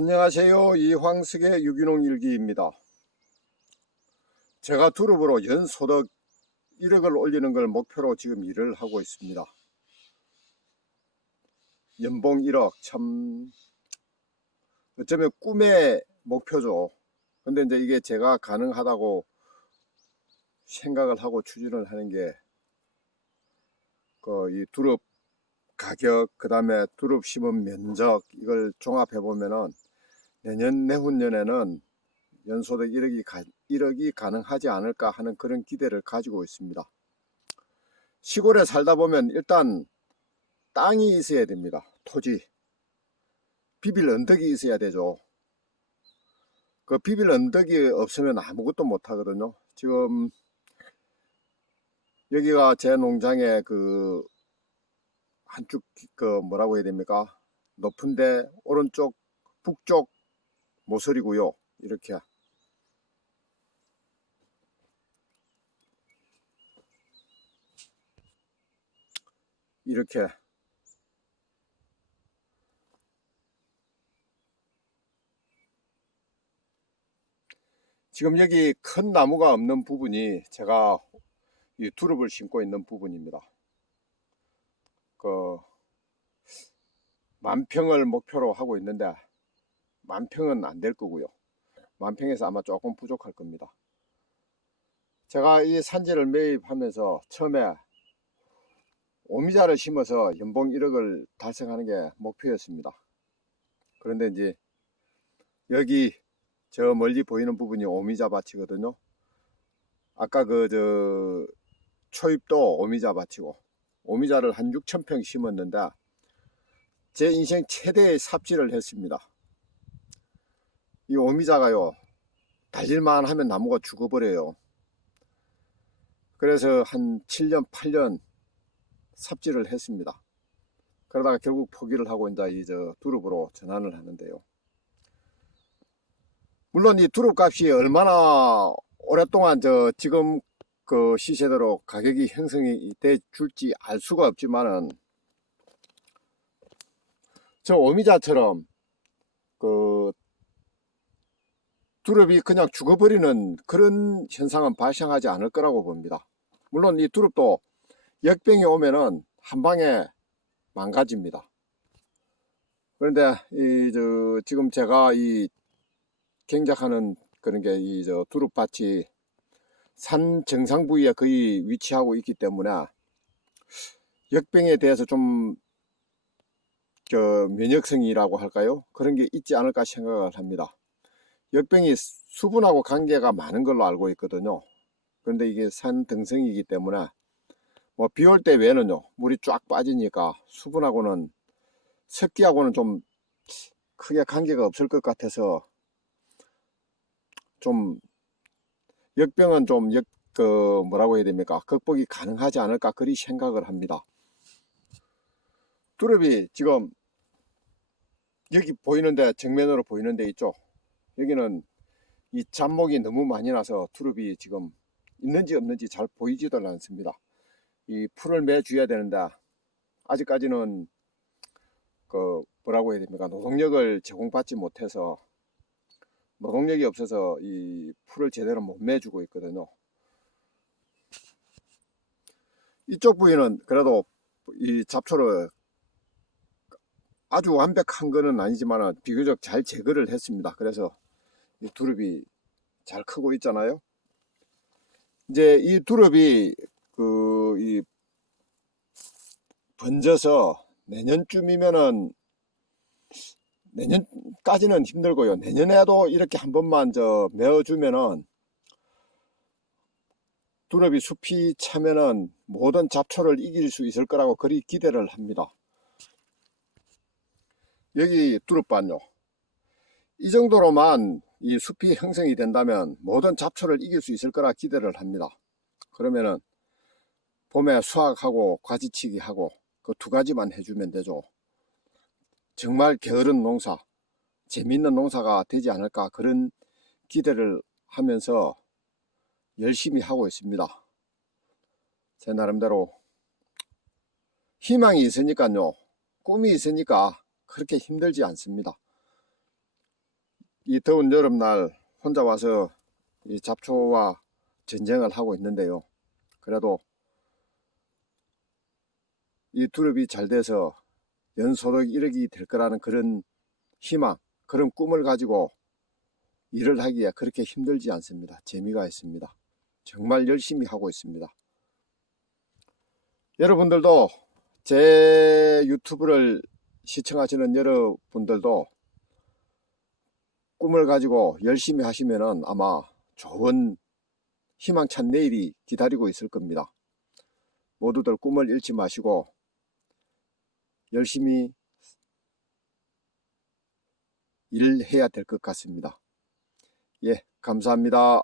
안녕하세요. 이황석의 유기농 일기입니다. 제가 두릅으로 연소득 1억을 올리는 걸 목표로 지금 일을 하고 있습니다. 연봉 1억 참 어쩌면 꿈의 목표죠. 근데 이제 이게 제가 가능하다고 생각을 하고 추진을 하는 게 그 이 두릅 가격 그 다음에 두릅 심은 면적 이걸 종합해 보면은 내년 내후년에는 연소득 1억이, 가, 1억이 가능하지 않을까 하는 그런 기대를 가지고 있습니다. 시골에 살다 보면 일단 땅이 있어야 됩니다. 토지. 비빌 언덕이 있어야 되죠. 그 비빌 언덕이 없으면 아무것도 못 하거든요. 지금 여기가 제 농장의 그 한쪽 그 뭐라고 해야 됩니까? 높은데 오른쪽 북쪽 모서리고요. 이렇게 이렇게 지금 여기 큰 나무가 없는 부분이 제가 이 두릅을 심고 있는 부분입니다. 그 만평을 목표로 하고 있는데 만평은 안 될 거고요. 만평에서 아마 조금 부족할 겁니다. 제가 이 산지를 매입하면서 처음에 오미자를 심어서 연봉 1억을 달성하는 게 목표였습니다. 그런데 이제 여기 저 멀리 보이는 부분이 오미자 밭이거든요. 아까 그 저 초입도 오미자 밭이고 오미자를 한 6천 평 심었는데 제 인생 최대의 삽질을 했습니다. 이 오미자가요 달릴만 하면 나무가 죽어버려요. 그래서 한 7년 8년 삽질을 했습니다. 그러다가 결국 포기를 하고 이제 이 저 두릅으로 전환을 하는데요. 물론 이 두릅 값이 얼마나 오랫동안 저 지금 그 시세대로 가격이 형성이 돼 줄지 알 수가 없지만은 저 오미자처럼 그 두릅이 그냥 죽어버리는 그런 현상은 발생하지 않을 거라고 봅니다. 물론 이 두릅도 역병이 오면은 한 방에 망가집니다. 그런데 이 저 지금 제가 이 경작하는 그런 게 이 저 두릅밭이 산 정상 부위에 거의 위치하고 있기 때문에 역병에 대해서 좀 저 면역성이라고 할까요? 그런 게 있지 않을까 생각을 합니다. 역병이 수분하고 관계가 많은 걸로 알고 있거든요. 그런데 이게 산 등성이기 때문에 뭐 비 올 때 외에는요 물이 쫙 빠지니까 수분하고는 습기하고는 좀 크게 관계가 없을 것 같아서 좀 역병은 좀 역, 그 뭐라고 해야 됩니까? 극복이 가능하지 않을까 그리 생각을 합니다. 두릅이 지금 여기 보이는데 정면으로 보이는데 있죠 여기는 이 잡목이 너무 많이 나서 두릅이 지금 있는지 없는지 잘 보이지도 않습니다. 이 풀을 매줘야 되는데 아직까지는 그 뭐라고 해야 됩니까? 노동력을 제공받지 못해서 노동력이 없어서 이 풀을 제대로 못 매주고 있거든요. 이쪽 부위는 그래도 이 잡초를 아주 완벽한 거는 아니지만 비교적 잘 제거를 했습니다. 그래서 이 두릅이 잘 크고 있잖아요 이제 이 두릅이 그 이 번져서 내년쯤이면은 내년까지는 힘들고요. 내년에도 이렇게 한 번만 저 메어주면은 두릅이 숲이 차면은 모든 잡초를 이길 수 있을 거라고 그리 기대를 합니다. 여기 두릅밭요. 이 정도로만 이 숲이 형성이 된다면 모든 잡초를 이길 수 있을 거라 기대를 합니다. 그러면은 봄에 수확하고 과지치기 하고 그 두 가지만 해주면 되죠. 정말 게으른 농사, 재미있는 농사가 되지 않을까 그런 기대를 하면서 열심히 하고 있습니다. 제 나름대로 희망이 있으니까요. 꿈이 있으니까 그렇게 힘들지 않습니다. 이 더운 여름날 혼자 와서 이 잡초와 전쟁을 하고 있는데요. 그래도 이 두릅이 잘 돼서 연소득 1억이 될 거라는 그런 희망, 그런 꿈을 가지고 일을 하기에 그렇게 힘들지 않습니다. 재미가 있습니다. 정말 열심히 하고 있습니다. 여러분들도 제 유튜브를 시청하시는 여러분들도 꿈을 가지고 열심히 하시면은 아마 좋은 희망찬 내일이 기다리고 있을 겁니다. 모두들 꿈을 잃지 마시고 열심히 일해야 될 것 같습니다. 예, 감사합니다.